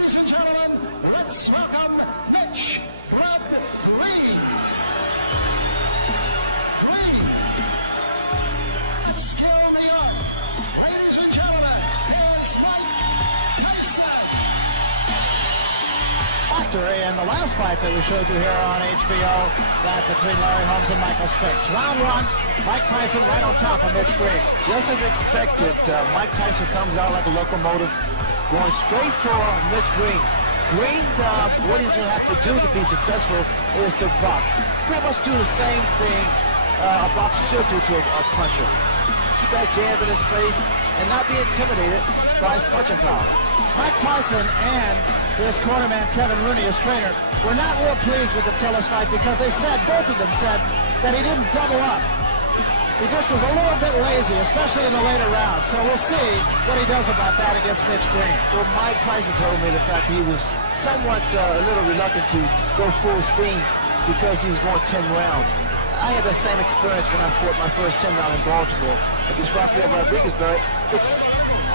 Ladies and gentlemen, let's welcome Mitch Green. Let's kill the young. Ladies and gentlemen, here's Mike Tyson. Victory in the last fight that we showed you here on HBO, that between Larry Holmes and Michael Spicks. Round one, Mike Tyson right on top of Mitch Green. Just as expected, Mike Tyson comes out like a locomotive, going straight for Mitch Green. Green, what he's going to have to do to be successful is to box. Pretty much do the same thing a boxer should do to a puncher. Keep that jab in his face and not be intimidated by his punching power. Mike Tyson and his cornerman Kevin Rooney, his trainer, were not real pleased with the Tillis fight because they said, both of them said, that he didn't double up. He just was a little bit lazy, especially in the later rounds. So we'll see what he does about that against Mitch Green. Well, Mike Tyson told me the fact that he was somewhat a little reluctant to go full steam because he was going 10 rounds. I had the same experience when I fought my first 10 round in Baltimore against Rafael Rodriguez. It's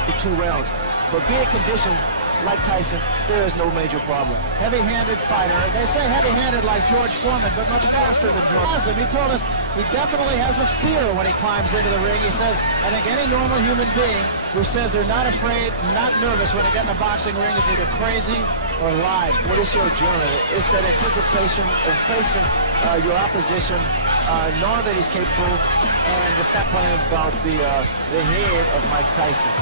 the 2 rounds. But being conditioned like Tyson, there is no major problem. Heavy-handed fighter. They say heavy-handed like George Foreman, but much faster than George. He told us he definitely has a fear when he climbs into the ring. He says, I think any normal human being who says they're not afraid, not nervous when they get in a boxing ring is either crazy or lying. What is your adrenaline? It's that anticipation of facing your opposition, knowing that he's capable, and the fact about the head of Mike Tyson.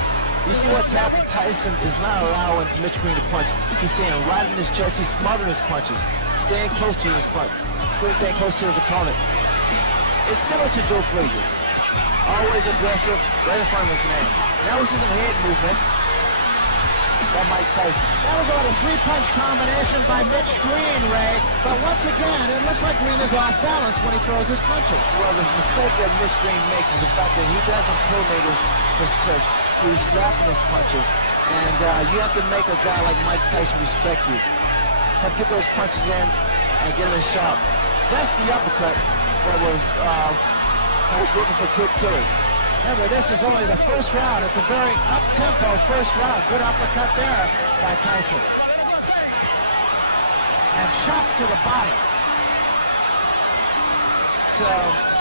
You see what's happening? Tyson is not allowing Mitch Green to punch. He's staying right in his chest. He's smothering his punches, staying close to his punch, staying close to his opponent. It's similar to Joe Frazier. Always aggressive, right in front of his man. Now we see some head movement by Mike Tyson. That was on a 3-punch combination by Mitch Green, Ray. But once again, it looks like Green is off balance when he throws his punches. Well, the mistake that Mitch Green makes is the fact that he doesn't coordinate his fist. He's slapping his punches, and you have to make a guy like Mike Tyson respect you. Have to get those punches in and get them sharp. That's the uppercut that was working for quick killers. Remember, this is only the first round. It's a very up-tempo first round. Good uppercut there by Tyson. And shots to the body.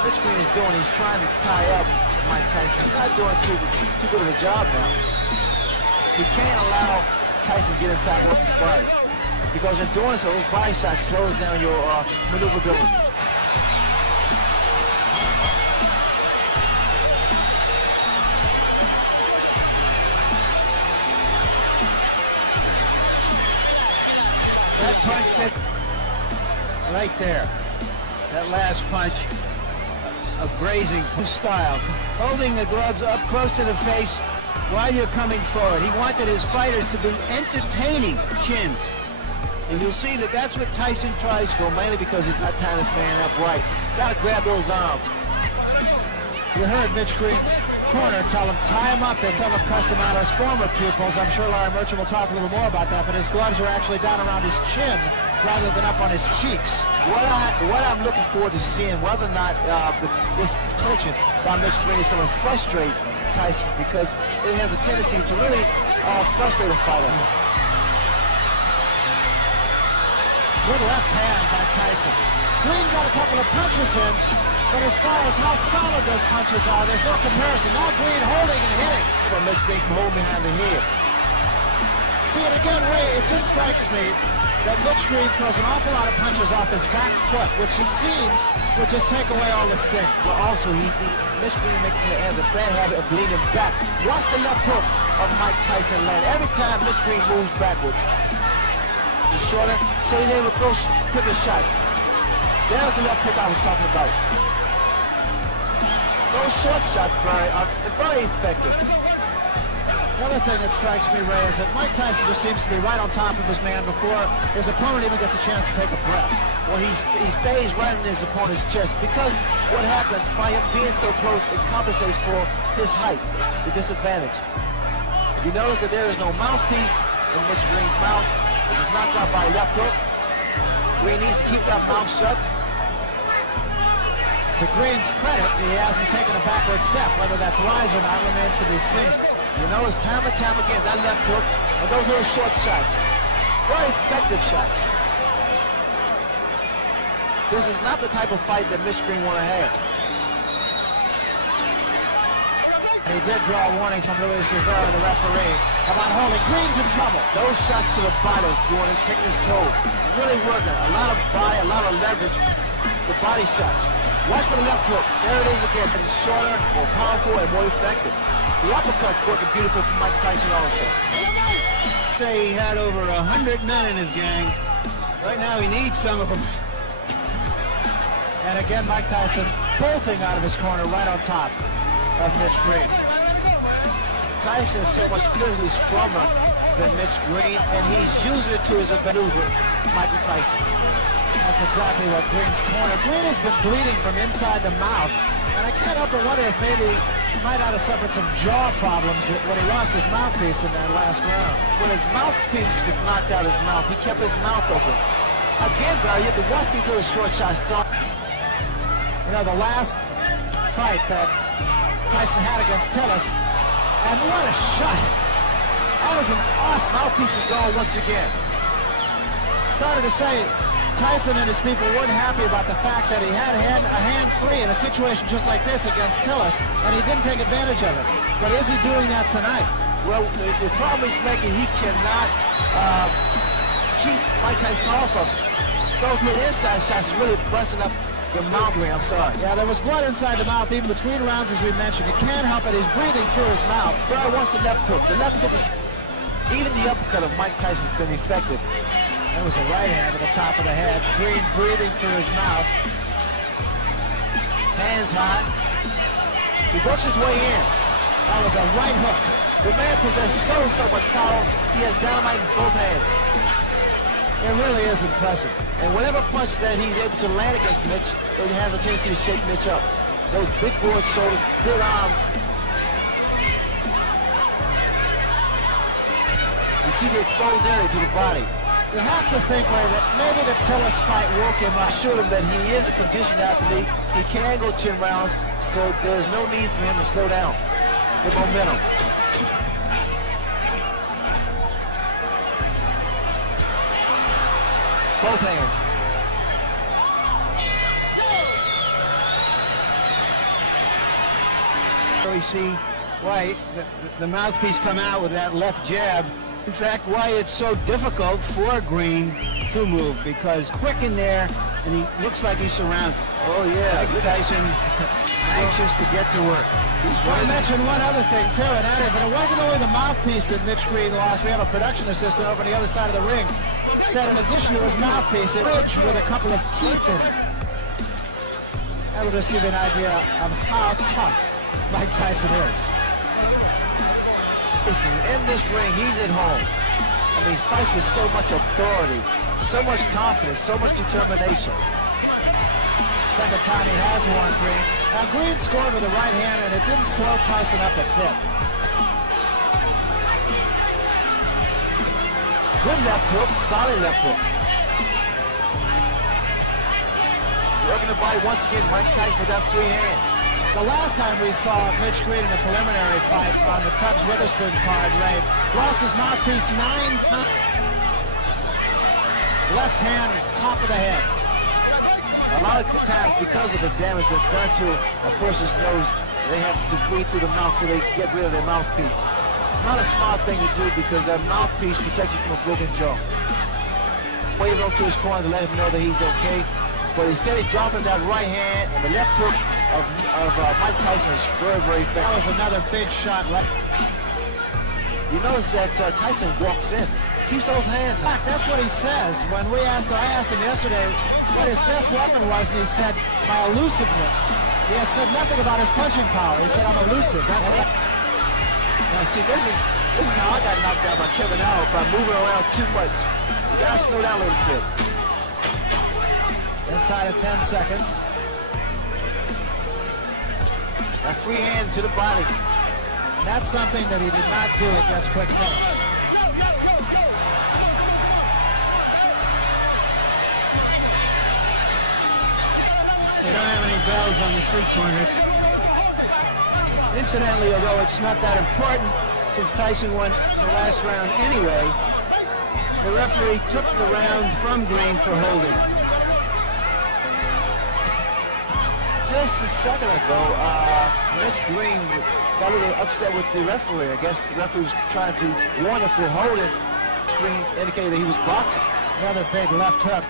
Mitch Green is doing, he's trying to tie up Mike Tyson. He's not doing too good of a job now. You can't allow Tyson to get inside and work his body, because in doing so, his body shot slows down your maneuverability. That punch that right there, that last punch, a grazing style, holding the gloves up close to the face while you're coming forward. He wanted his fighters to be entertaining chins. And you'll see that that's what Tyson tries for, mainly because he's not tying his man up right. Gotta grab those arms. You heard Mitch Green's corner tell him, tie him up, and tell him cuss him out as former pupils. I'm sure Larry Merchant will talk a little more about that, but his gloves are actually down around his chin rather than up on his cheeks. What I'm looking forward to seeing, whether or not this clinching by Mitch Green is going to frustrate Tyson, because it has a tendency to really frustrate a fighter. Good left hand by Tyson. Green got a couple of punches in, but as far as how solid those punches are, there's no comparison. Now Green holding and hitting. From Mitch Green can hold behind the head. See it again, Ray, it just strikes me that Mitch Green throws an awful lot of punches off his back foot, which it seems would just take away all the sting. But also, Mitch Green has a bad habit of leaning back. Watch the left hook of Mike Tyson land. Every time Mitch Green moves backwards, he's shorter, so he's able to throw quicker shots. There's the left hook I was talking about. Those short shots are very effective. The other thing that strikes me, Ray, is that Mike Tyson just seems to be right on top of his man before his opponent even gets a chance to take a breath. Well, he stays right in his opponent's chest, because what happens by him being so close, it compensates for his height, the disadvantage. You notice that there is no mouthpiece in Mitch Green's mouth. It was knocked out by a left hook. Green needs to keep that mouth shut. To Green's credit, he hasn't taken a backward step. Whether that's wise or not remains to be seen. You notice time and time again, that left hook and those little short shots. Very effective shots. This is not the type of fight that Mitch Green want to have. And he did draw a warning from Luis Rivera, the referee, about holding Green's in trouble. Those shots to the body is doing it, taking his toe. Really working. A lot of body, a lot of leverage. The body shots. Watch for the left hook. There it is again. It's shorter, more powerful, and more effective. The uppercut's working beautiful for Mike Tyson also. Say he had over 100 men in his gang. Right now he needs some of them. And again, Mike Tyson bolting out of his corner right on top of Mitch Green. Tyson is so much physically stronger than Mitch Green, and he's using it to his advantage, Michael Tyson. That's exactly what Green's corner. Green has been bleeding from inside the mouth, and I can't help but wonder if maybe he might not have suffered some jaw problems when he lost his mouthpiece in that last round. When his mouthpiece was knocked out his mouth, he kept his mouth open. Again, Barry, you have to watch these little short shots start. You know, the last fight that Tyson had against Tillis, and what a shot. That was an awesome. Mouthpiece is gone once again. Started to say Tyson and his people weren't happy about the fact that he had a hand free in a situation just like this against Tillis, and he didn't take advantage of it. But is he doing that tonight? Well, the problem he's making, he cannot keep Mike Tyson off of him. Those little inside shots is really busting up the mouth ring. I'm sorry. Yeah, there was blood inside the mouth even between rounds, as we mentioned. You can't help it. He's breathing through his mouth. Barry wants the left hook. The left hook is... Even the uppercut of Mike Tyson's been effective. That was a right hand to the top of the head. Green breathing through his mouth. Hands high. He works his way in. That was a right hook. The man possesses so much power. He has dynamite in both hands. It really is impressive. And whatever punch that he's able to land against Mitch, it has a tendency to shake Mitch up. Those big broad shoulders, big arms. You see the exposed area to the body. You have to think, Ray, that maybe the Tillis fight woke him up. Showed him that he is a conditioned athlete. He can go 10 rounds, so there's no need for him to slow down the momentum. Both hands. We see why the mouthpiece come out with that left jab. In fact, why it's so difficult for Green to move, because quick in there, and he looks like he's surrounded. Oh yeah, Mike Tyson anxious to get to work. I want to mention one other thing too, and that is that it wasn't only the mouthpiece that Mitch Green lost. We have a production assistant over on the other side of the ring. Said in addition to his mouthpiece, a ridge with a couple of teeth in it. That will just give you an idea of how tough Mike Tyson is. Listen, in this ring, he's at home. I mean, he fights with so much authority, so much confidence, so much determination. Second time he has worn Green. Now Green scored with the right hand, and it didn't slow Tyson up a bit. Good left hook, solid left hook. Working the body once again, Mike Tyson with that free hand. The last time we saw Mitch Green in a preliminary fight on the Tubbs Witherspoon card, Ray, lost his mouthpiece 9 times. Left hand, top of the head. A lot of times, because of the damage that's done to a person's nose, they have to breathe through the mouth so they get rid of their mouthpiece. Not a smart thing to do, because that mouthpiece protects you from a broken jaw. Wave up to his corner to let him know that he's okay. But instead of dropping that right hand, and the left hook of Mike Tyson is very, very effective. That was another big shot. Right? You notice that Tyson walks in, keeps those hands up. That's what he says. When I asked him yesterday what his best weapon was, and he said, my elusiveness. He has said nothing about his punching power. He said, I'm elusive. That's what. Now see, this is how I got knocked out by Kevin Howard, by moving around too much. You gotta slow down a little bit. Inside of 10 seconds. That free hand to the body. And that's something that he did not do against quick Tillis. They don't have any bells on the street corners. Incidentally, although it's not that important, since Tyson won the last round anyway, The referee took the round from Green for holding. Just a second ago, Mitch Green got a little upset with the referee. I guess the referee was trying to warn him for holding. Green indicated that he was boxing. Another big left hook.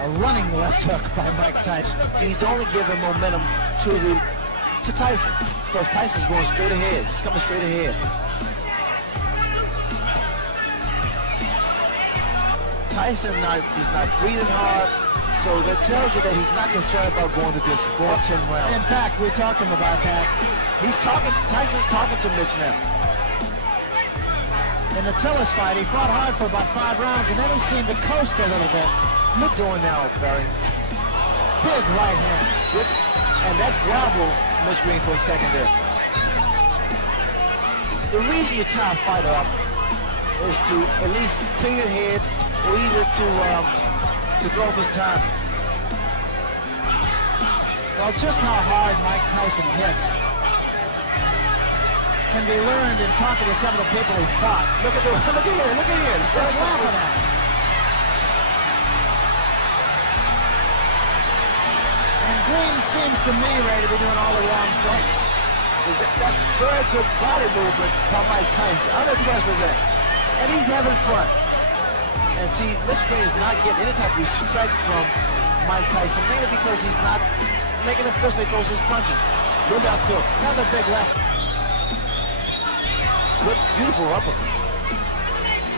A running left hook by Mike Tyson. He's only giving momentum to Tyson, because Tyson's going straight ahead. He's coming straight ahead. Tyson he's not breathing hard, so that tells you that he's not concerned about going the distance, going 10 rounds. In fact, we talked to him about that. Tyson's talking to Mitch now. In the Tillis fight, he fought hard for about 5 rounds, and then he seemed to coast a little bit. Look doing now, Barry. Big right hand. And that wobbled Mitch Green for a second there. The reason you tie a fighter up is to at least clear your head, or either to throw off his time. Well, just how hard Mike Tyson hits can be learned in talking to some of the people he fought. Look at here. Just laughing at him. And Green seems to me ready to be doing all the wrong things. That's very good body movement by Mike Tyson. I don't know if you guys know that. And he's having fun. And see, Mitch Green is not getting any type of respect from Mike Tyson, mainly because he's not making a fist that throws his punches. Good left hook. Another big left. Good, beautiful uppercut.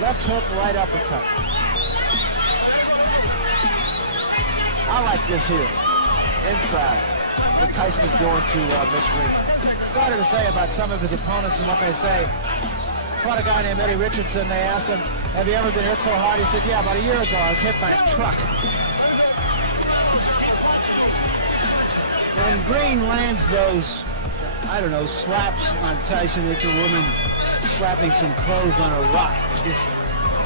Left hook, right uppercut. I like this here. Inside. What Tyson is doing to Mitch Green. Started to say about some of his opponents and what they say. Fought a guy named Eddie Richardson. They asked him, have you ever been hit so hard? He said, yeah, about a year ago I was hit by a truck. When Green lands those, I don't know, slaps on Tyson, it's a woman slapping some clothes on a rock. Just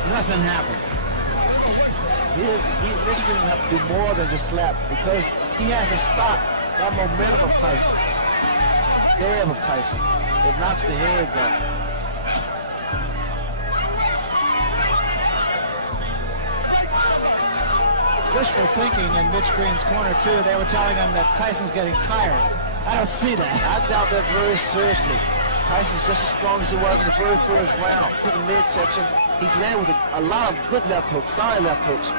nothing happens. Mitch Green have to do more than just slap, because he has to stop that momentum of Tyson. Stab of Tyson. It knocks the head back. Wishful thinking in Mitch Green's corner, too. They were telling him that Tyson's getting tired. I don't see that. I doubt that very seriously. Tyson's just as strong as he was in the very first round. In the midsection, he's landed with a lot of good left hooks, solid left hooks.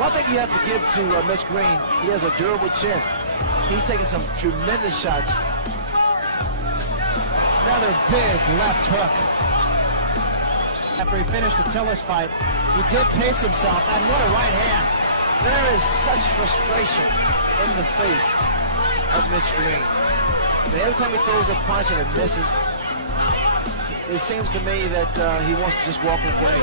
One thing you have to give to Mitch Green, he has a durable chin. He's taking some tremendous shots. Another big left hook. After he finished the Tillis fight, he did pace himself, and what a right hand. There is such frustration in the face of Mitch Green. And every time he throws a punch and it misses, it seems to me that he wants to just walk away.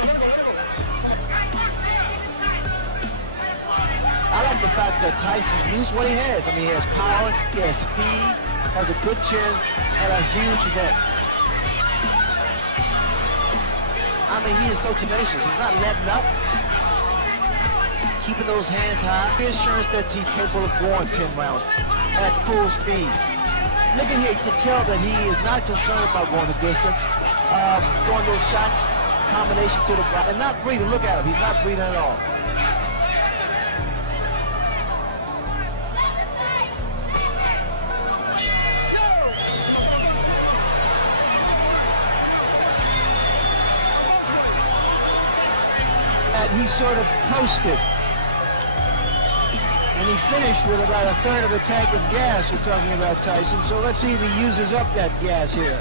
I like the fact that Tyson used what he has. I mean, he has power, he has speed, has a good chin, and a huge neck. I mean, he is so tenacious. He's not letting up. Keeping those hands high. Reassurance that he's capable of going 10 rounds at full speed. Look at here, you can tell that he is not concerned about going the distance, throwing those shots, combination to the body, and not breathing. Look at him, he's not breathing at all. He sort of coasted. And he finished with about a third of a tank of gas, we're talking about Tyson. So let's see if he uses up that gas here.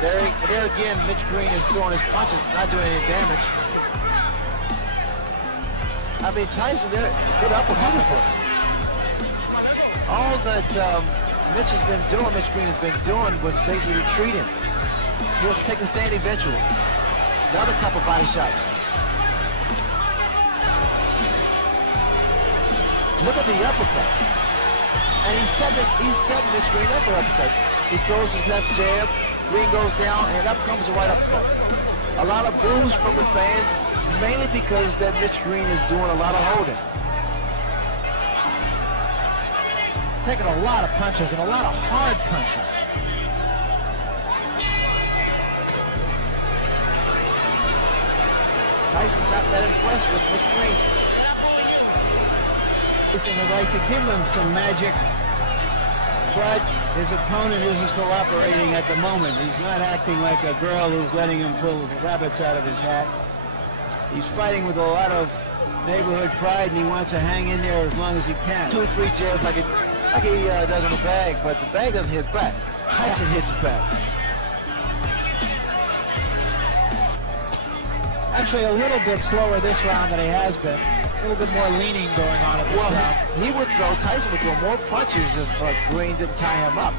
There again, Mitch Green is throwing his punches, not doing any damage. I mean, Tyson, they're good uppercut. All that Mitch Green has been doing was basically retreating. He was taking a stand eventually. Another couple body shots. Look at the uppercuts. And he set Mitch Green up for uppercuts. He throws his left jab, Green goes down, and up comes the right uppercut. A lot of boos from the fans, mainly because that Mitch Green is doing a lot of holding. taking a lot of punches and a lot of hard punches. Tyson's not that impressed with Mitch Green. Tyson would like to give him some magic, but his opponent isn't cooperating at the moment. He's not acting like a girl who's letting him pull rabbits out of his hat. He's fighting with a lot of neighborhood pride, and he wants to hang in there as long as he can. 2 or 3 jabs like he does on the bag, but the bag doesn't hit back. Tyson hits back. Actually, a little bit slower this round than he has been. A little bit more leaning going on in this round. Tyson would throw more punches if Green didn't tie him up.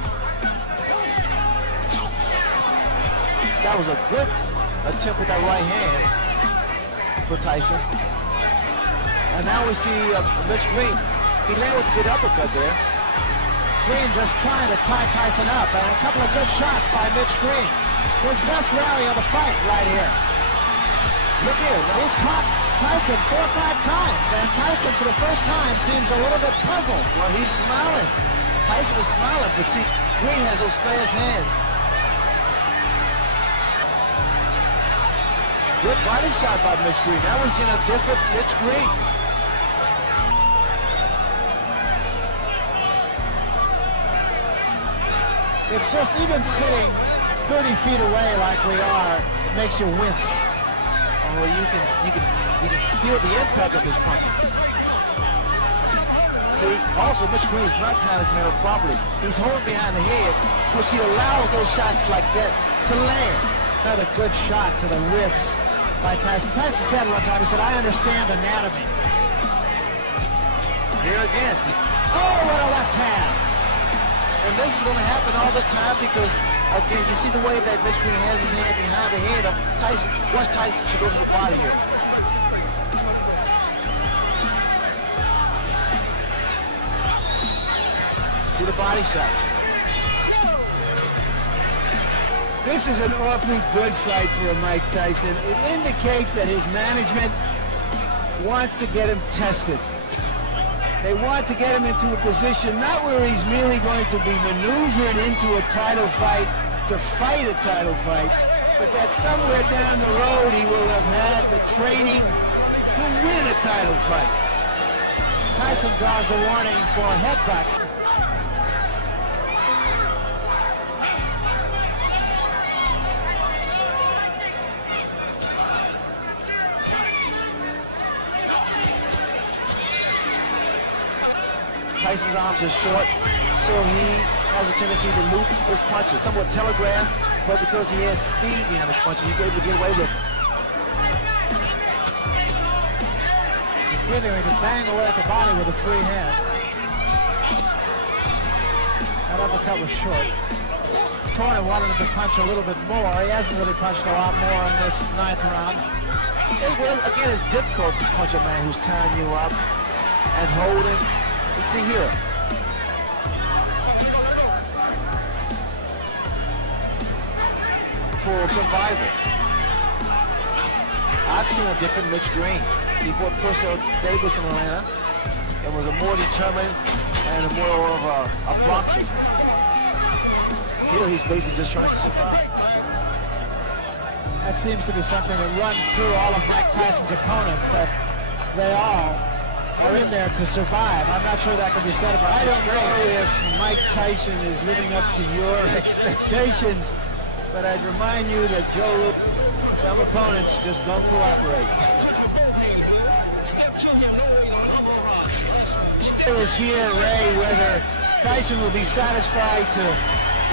That was a good attempt with that right hand for Tyson. And now we see Mitch Green. He landed with a good uppercut there. Green just trying to tie Tyson up, and a couple of good shots by Mitch Green. His best rally of the fight right here. Look here, he's caught Tyson 4 or 5 times, and Tyson for the first time seems a little bit puzzled. Well, he's smiling. Tyson is smiling, but see, Green has those fast hands. Good body shot by Mitch Green. Now we're seeing a different Mitch Green. It's just even sitting 30 feet away like we are makes you wince. Well, you can feel the impact of his punching. See, also Mitch Green is not tying his man up properly. He's holding behind the head, which he allows those shots like that to land. Another good shot to the ribs by Tyson. Tyson said one time, he said, "I understand anatomy." Here again. Oh, what a left hand. And this is going to happen all the time because, again, you see the way that Mitch Green has his hand behind the head of Tyson. Watch Tyson should go to the body here. See the body shots. This is an awfully good fight for Mike Tyson. It indicates that his management wants to get him tested. They want to get him into a position not where he's merely going to be maneuvered into a title fight to fight a title fight, but that somewhere down the road he will have had the training to win a title fight. Tyson draws a warning for headbutts. Tyson's arms are short, so he has a tendency to loop his punches. Somewhat telegraphed, but because he has speed behind his punches, he's able to get away with it. Continuing to bang away at the body with a free hand. That uppercut was short. Corner wanted him to punch a little bit more. He hasn't really punched a lot more in this 9th round. Again, it's difficult to punch a man who's tying you up and holding. Let's see here. For survival. I've seen a different Mitch Green. He fought Percival Davis in Atlanta. It was a more determined and a more of a boxer. Here he's basically just trying to survive. That seems to be something that runs through all of Mike Tyson's opponents, that they all are in there to survive. I'm not sure that can be said about I don't know if Mike Tyson is living up to your expectations, but I'd remind you that some opponents just don't cooperate. It was here, Ray, whether Tyson will be satisfied to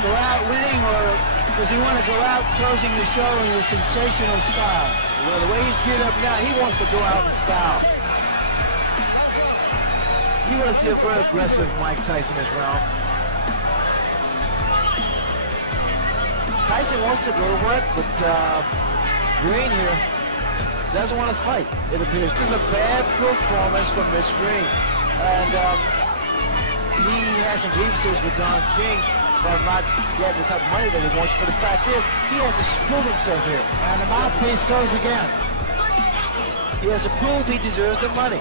go out winning, or does he want to go out closing the show in a sensational style? Well, the way he's geared up now, he wants to go out in style. You want to see a very aggressive Mike Tyson this round. Tyson wants to go to work, but Green here doesn't want to fight, it appears. This is a bad performance from Mitch Green. And he has some grievances with Don King about not getting the type of money that he wants, but the fact is, he has to prove himself here. And the mouthpiece goes again. He has to prove he deserves the money.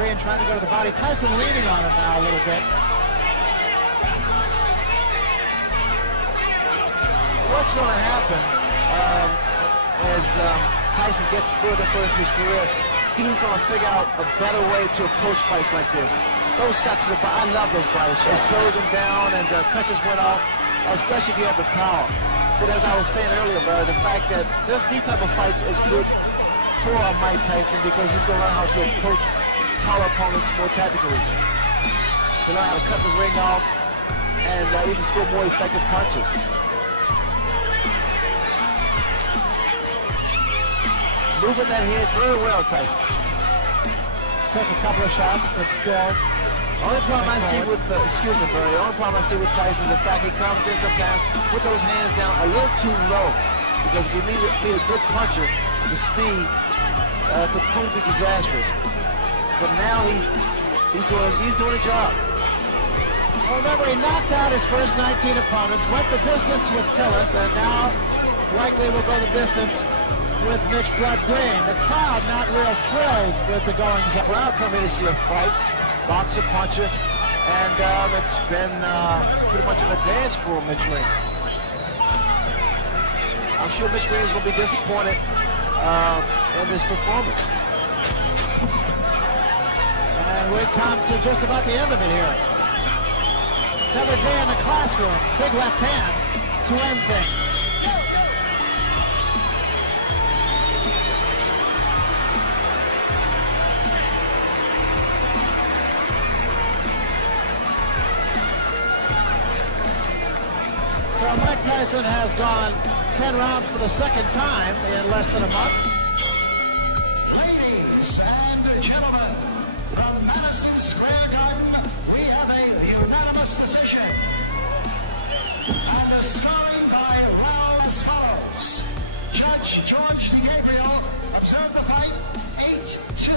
Green trying to go to the body. Tyson leaning on him now a little bit. What's going to happen as Tyson gets further and further into his career, he's going to figure out a better way to approach fights like this. Those shots to the body, I love those body shots. It slows him down and touches went off, especially if you have the power. But as I was saying earlier, the fact that these type of fights is good for Mike Tyson because he's going to learn how to approach taller opponents more tactically. He'll learn how to cut the ring off and even score more effective punches. Moving that head very well, Tyson. Took a couple of shots, but still. Only problem I see with, excuse me, Barry, the only problem I see with Tyson is the fact he comes in sometimes with those hands down a little too low. Because if you need a good puncher, the speed could prove to be disastrous. But now he's doing a job. Well, remember, he knocked out his first 19 opponents, went the distance with Tillis, and now likely will go the distance with Mitch Blood Green. The crowd not real thrilled with the goings on. The crowd come in to see a fight, boxer, puncher, and it's been pretty much of a dance for Mitch Green. I'm sure Mitch Green is going to be disappointed in this performance. And we come to just about the end of it here. Another day in the classroom. Big left hand to end things. So Mike Tyson has gone 10 rounds for the second time in less than a month. Ladies and gentlemen, from Madison Square Garden, we have a unanimous decision. And the scoring by round as follows. Judge George DiGabriel observed the fight 8-2.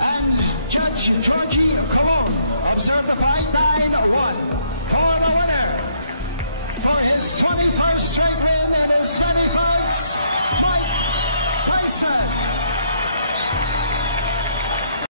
And Judge Georgie Colon observed the fight 9-1.